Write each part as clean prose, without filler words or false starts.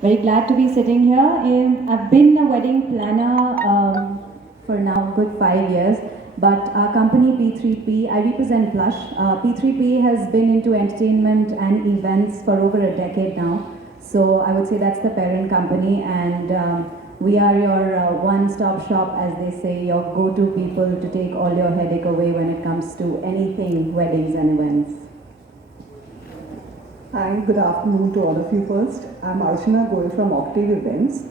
Very glad to be sitting here. I've been a wedding planner for now good 5 years, but our company P3P, I represent Plush. P3P has been into entertainment and events for over a decade now. So I would say that's the parent company, and we are your one-stop shop, as they say, your go-to people to take all your headache away when it comes to anything weddings and events. Hi, good afternoon to all of you first. I'm Archana Goyal from Octave Events.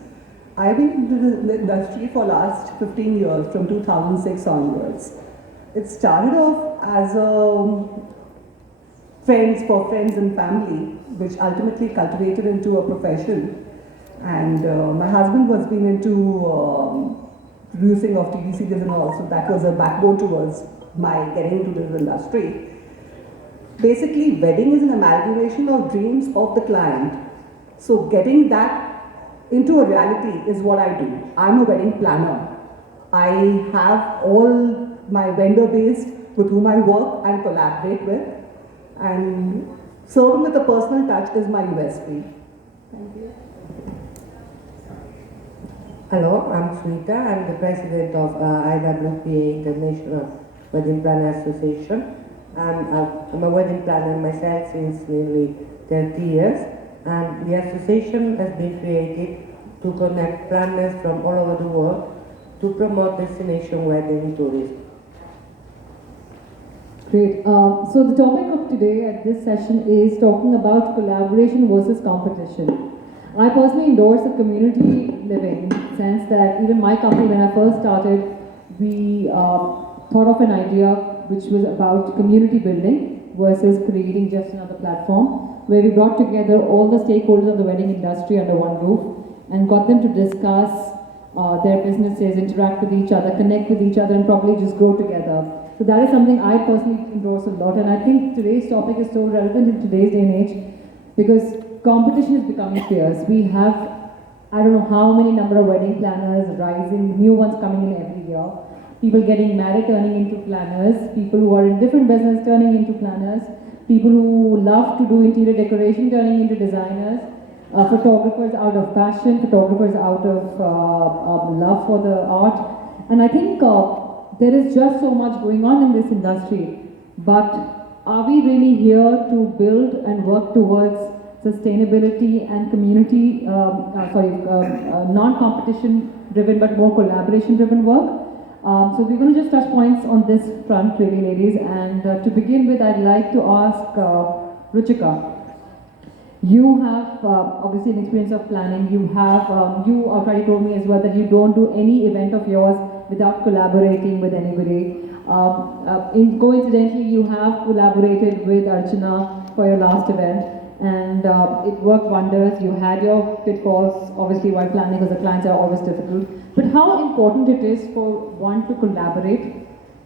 I've been into the industry for last 15 years, from 2006 onwards. It started off as for friends and family, which ultimately cultivated into a profession. And my husband was been into producing of TV series and all, so that was a backbone towards my getting into this industry. Basically, wedding is an amalgamation of dreams of the client. So getting that into a reality is what I do. I'm a wedding planner. I have all my vendor base with whom I work and collaborate with. And serving with a personal touch is my USP. Thank you. Hello, I'm Sweeta. I'm the president of IWPA International Wedding Planner Association. I'm a wedding planner myself since nearly 30 years, and the association has been created to connect planners from all over the world to promote destination wedding tourism. Great. So the topic of today at this session is talking about collaboration versus competition. I personally endorse a community living in the sense that even my company, when I first started, we thought of an idea which was about community building versus creating just another platform, where we brought together all the stakeholders of the wedding industry under one roof and got them to discuss their businesses, interact with each other, connect with each other, and probably just grow together. So that is something I personally endorse a lot, and I think today's topic is so relevant in today's day and age because competition is becoming fierce. We have, I don't know how many number of wedding planners rising, new ones coming in every year. People getting married turning into planners, people who are in different business turning into planners, people who love to do interior decoration turning into designers, photographers out of passion, photographers out of love for the art. And I think there is just so much going on in this industry, but are we really here to build and work towards sustainability and community, non-competition driven but more collaboration driven work? So we're going to just touch points on this front really, ladies, and to begin with I'd like to ask Ruchika. You have obviously an experience of planning. You have, you already told me as well that you don't do any event of yours without collaborating with anybody. Coincidentally, you have collaborated with Archana for your last event, and it worked wonders. You had your pitfalls, obviously, while planning, because the clients are always difficult. But how important it is for one to collaborate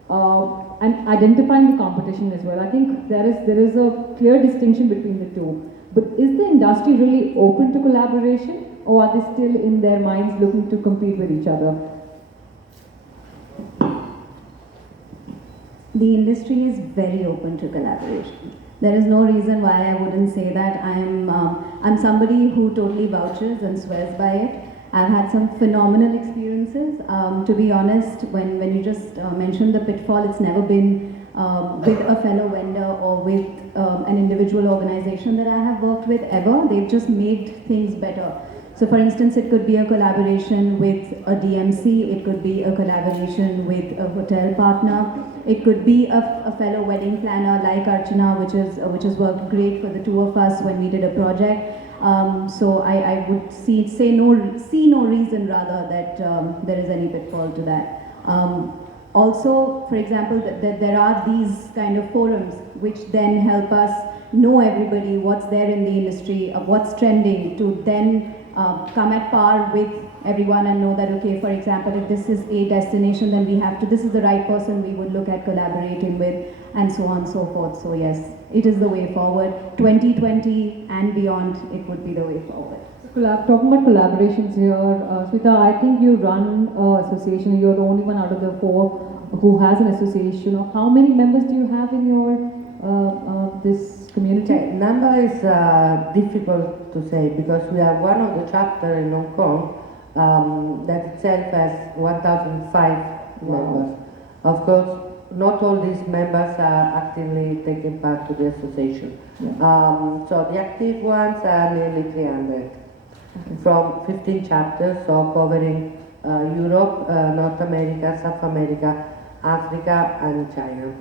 and identifying the competition as well. I think there is a clear distinction between the two. But is the industry really open to collaboration, or are they still in their minds looking to compete with each other? The industry is very open to collaboration. There is no reason why I wouldn't say that. I'm somebody who totally vouches and swears by it. I've had some phenomenal experiences. To be honest, when you just mentioned the pitfall, it's never been with a fellow vendor or with an individual organization that I have worked with ever. They've just made things better. So for instance, it could be a collaboration with a DMC, it could be a collaboration with a hotel partner, it could be a fellow wedding planner like Archana, which has worked great for the two of us when we did a project. So I would see no reason rather that there is any pitfall to that. Also, for example, that there are these kind of forums which then help us know everybody, what's there in the industry, what's trending, to then come at par with everyone and know that, okay, for example, if this is a destination, then this is the right person we would look at collaborating with, and so on and so forth. So yes, it is the way forward. 2020 and beyond, it would be the way forward. Talking about collaborations here, Sweeta, I think you run an association. You're the only one out of the four who has an association. How many members do you have in your this community? Okay, number is difficult to say because we are one of the chapter in Hong Kong that itself has 1,005 members. Of course, not all these members are actively taking part to the association. So the active ones are nearly 300 from 15 chapters, so covering Europe, North America, South America, Africa, and China,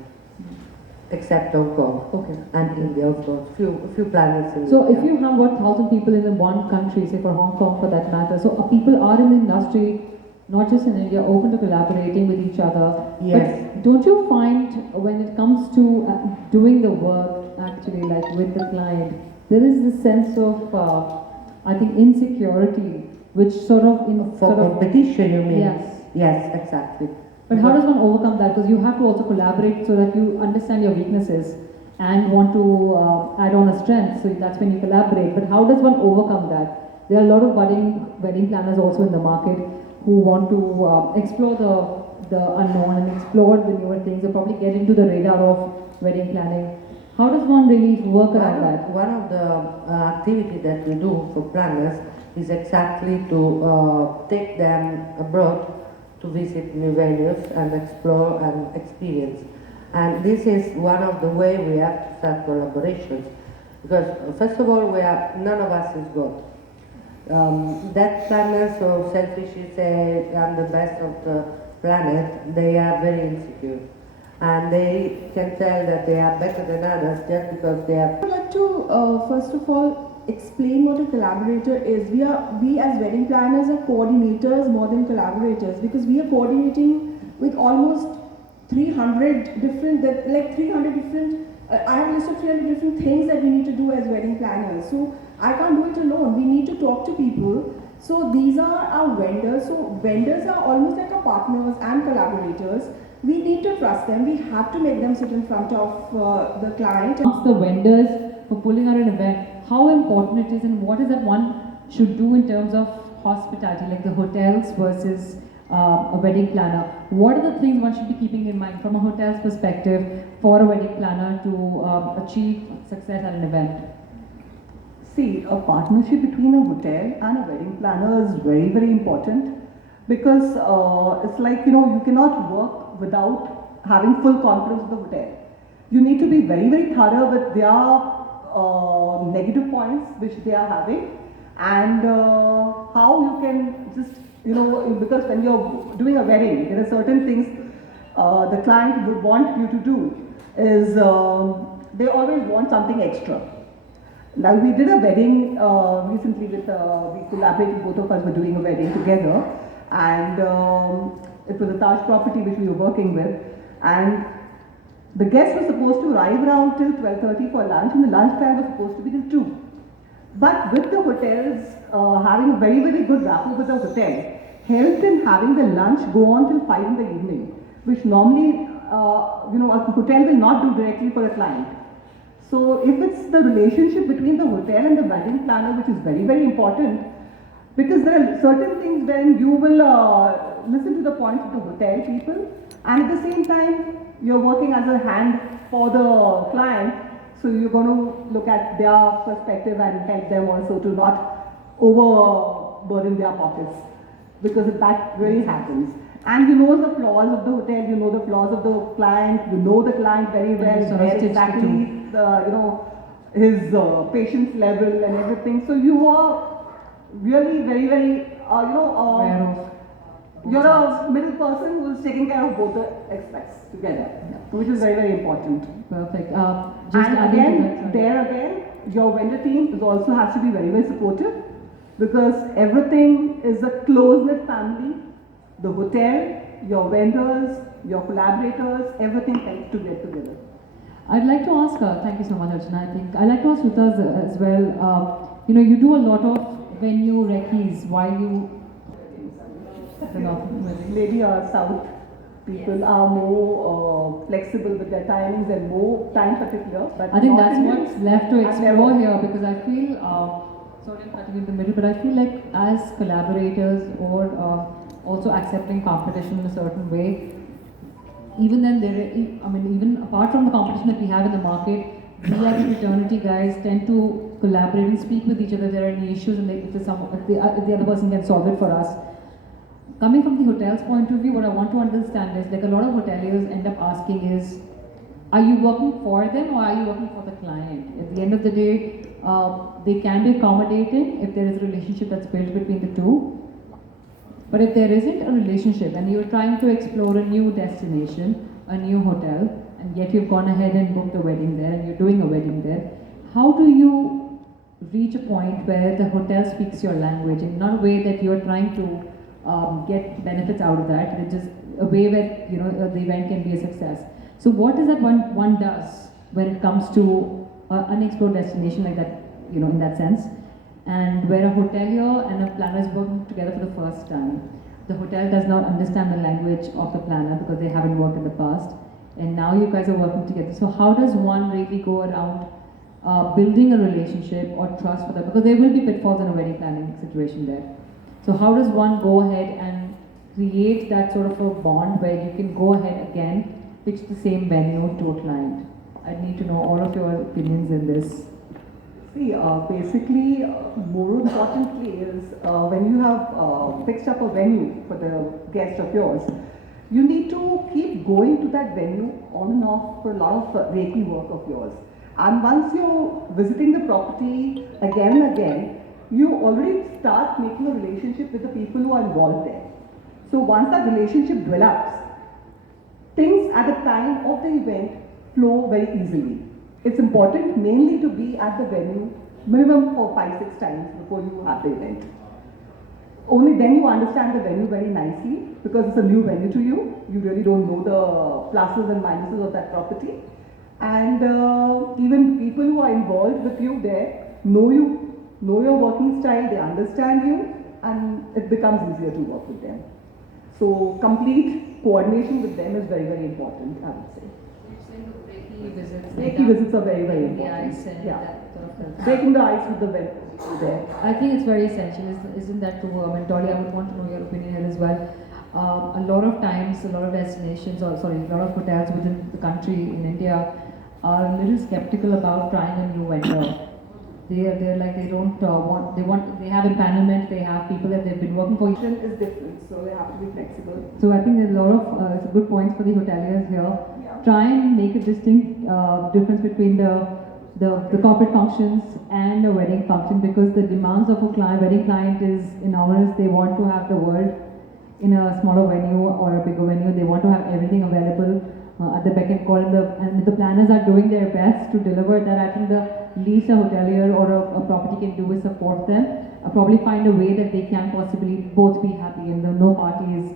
except Hong Kong. Okay. And India, of course. Few planets in So India. if you have what 1,000 people in one country, say for Hong Kong for that matter, so people are in the industry, not just in India, open to collaborating with each other. Yes. But don't you find when it comes to doing the work actually, like with the client, there is this sense of, I think, insecurity, which sort of For competition, you mean? Yes. Yes, exactly. But how does one overcome that? Because you have to also collaborate so that you understand your weaknesses and want to add on a strength. So that's when you collaborate. But how does one overcome that? There are a lot of budding wedding planners also in the market who want to explore the unknown and explore the newer things and probably get into the radar of wedding planning. How does one really work around that? One of the activities that we do for planners is exactly to take them abroad to visit new venues and explore and experience. And this is one of the way we have to start collaborations. Because first of all, none of us is God. That planners so selfishly say I'm the best of the planet, they are very insecure. And they can tell that they are better than others just because they are. I would like to first of all explain what a collaborator is. We as wedding planners are coordinators more than collaborators because we are coordinating with almost 300 different, I have a list of 300 different things that we need to do as wedding planners. So I can't do it alone. We need to talk to people. So these are our vendors. So vendors are almost like our partners and collaborators. We need to trust them. We have to make them sit in front of the client. Ask the vendors for pulling out an event, how important it is and what is that one should do in terms of hospitality, like the hotels versus a wedding planner. What are the things one should be keeping in mind from a hotel's perspective for a wedding planner to achieve success at an event? See, a partnership between a hotel and a wedding planner is very, very important because it's like, you cannot work without having full confidence with the hotel. You need to be very, very thorough with their negative points which they are having and how you can just, because when you're doing a wedding, there are certain things the client would want you to do is they always want something extra. Now we did a wedding recently we collaborated, both of us were doing a wedding together and it was a Taj property which we were working with and the guests were supposed to arrive around till 12:30 for lunch and the lunch time was supposed to be till 2. But with the hotels having a very, very good rapport with the hotel helped in having the lunch go on till 5 in the evening, which normally a hotel will not do directly for a client. So if it's the relationship between the hotel and the wedding planner, which is very, very important, because there are certain things when you will listen to the points of the hotel people, and at the same time, you're working as a hand for the client, so you're going to look at their perspective and help them also to not overburden their pockets, because that really happens. And you know the flaws of the hotel, you know the flaws of the client, you know the client very well, so where it's exactly his patience level and everything. So you are really very, very, Aware of. you're a middle person who is taking care of both the aspects together, which is very, very important. Perfect. Just And adding again, to that, sorry. your vendor team is also has to be very, very supportive because everything is a close-knit family. The hotel, your vendors, your collaborators, everything helps to get together. I'd like to ask, thank you so much, Archana. I think I'd like to ask Ruta as well. You do a lot of venue recce's while you. Maybe our South people are more flexible with their timings and more time particular. But I think North that's Indians what's left to have explore never- here because I feel, sorry I'm cutting in the middle, but I feel like as collaborators or also accepting competition in a certain way, even then even apart from the competition that we have in the market, we as the fraternity guys tend to collaborate and speak with each other if there are any issues, and if the other person can solve it for us. Coming from the hotel's point of view, what I want to understand is, like, a lot of hoteliers end up asking is, are you working for them or are you working for the client? At the end of the day, they can be accommodating if there is a relationship that's built between the two. But if there isn't a relationship and you're trying to explore a new destination, a new hotel, and yet you've gone ahead and booked a wedding there and you're doing a wedding there, how do you reach a point where the hotel speaks your language, in not a way that you're trying to get benefits out of that, it's just a way where, you know, the event can be a success. So what is that one does when it comes to an unexplored destination like that, you know, in that sense, and where a hotelier and a planner is working together for the first time? The hotel does not understand the language of the planner because they haven't worked in the past, and now you guys are working together. So how does one really go around building a relationship or trust for them? Because there will be pitfalls in a wedding planning situation there. So how does one go ahead and create that sort of a bond where you can go ahead again, pitch the same venue to a client? I need to know all of your opinions in this. See, basically, more importantly is when you have fixed up a venue for the guest of yours, you need to keep going to that venue on and off for a lot of Reiki work of yours. And once you're visiting the property again and again, you already start making a relationship with the people who are involved there. So once that relationship develops, things at the time of the event flow very easily. It's important mainly to be at the venue minimum for 5-6 times before you have the event. Only then you understand the venue very nicely, because it's a new venue to you. You really don't know the pluses and minuses of that property. And even people who are involved with you there know you, know your working style, they understand you, and it becomes easier to work with them. So complete coordination with them is very, very important, I would say. Reiki visits are very, very important. Breaking the ice with the venue there. I think it's very essential. Isn't that true? I mean, Dolly, I would want to know your opinion here as well. A lot of times, a lot of destinations, or sorry, a lot of hotels within the country in India are a little skeptical about trying a new vendor. They're like, they don't they have empanelment, they have people that they've been working for. Is different, so they have to be flexible. So I think there's a lot of it's good points for the hoteliers here. Yeah. Try and make a distinct difference between the corporate functions and a wedding function, because the demands of a wedding client is enormous. They want to have the world in a smaller venue or a bigger venue. They want to have everything available at the beck and call, and the planners are doing their best to deliver that. I think the least a hotelier or a property can do is support them, probably find a way that they can possibly both be happy and no party is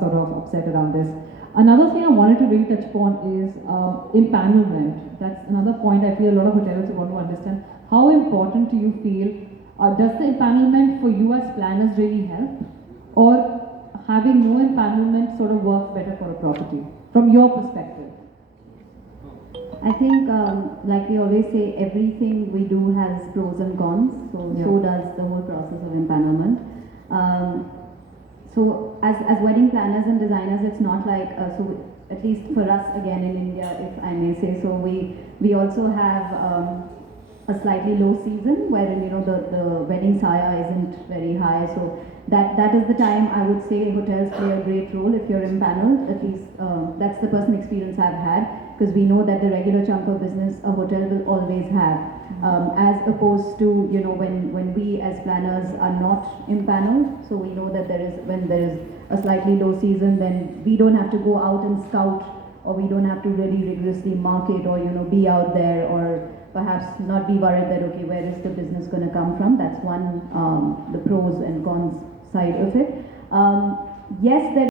sort of upset around this. Another thing I wanted to really touch upon is empanelment. That's another point I feel a lot of hoteliers want to understand. How important do you feel, does the empanelment for you as planners really help, or having no empanelment sort of works better for a property from your perspective? I think, like we always say, everything we do has pros and cons. So does the whole process of empanelment. So as wedding planners and designers, it's not like so. At least for us, again in India, if I may say so, we also have a slightly low season wherein, you know, the wedding saya isn't very high. So that is the time I would say hotels play a great role if you're empaneled. At least that's the personal experience I've had, because we know that the regular chunk of business a hotel will always have, as opposed to, you know, when we as planners are not empaneled. So we know that when there is a slightly low season, then we don't have to go out and scout, or we don't have to really rigorously market, or, you know, be out there, or perhaps not be worried that, okay, where is the business going to come from? That's one, the pros and cons side of it. Yes, there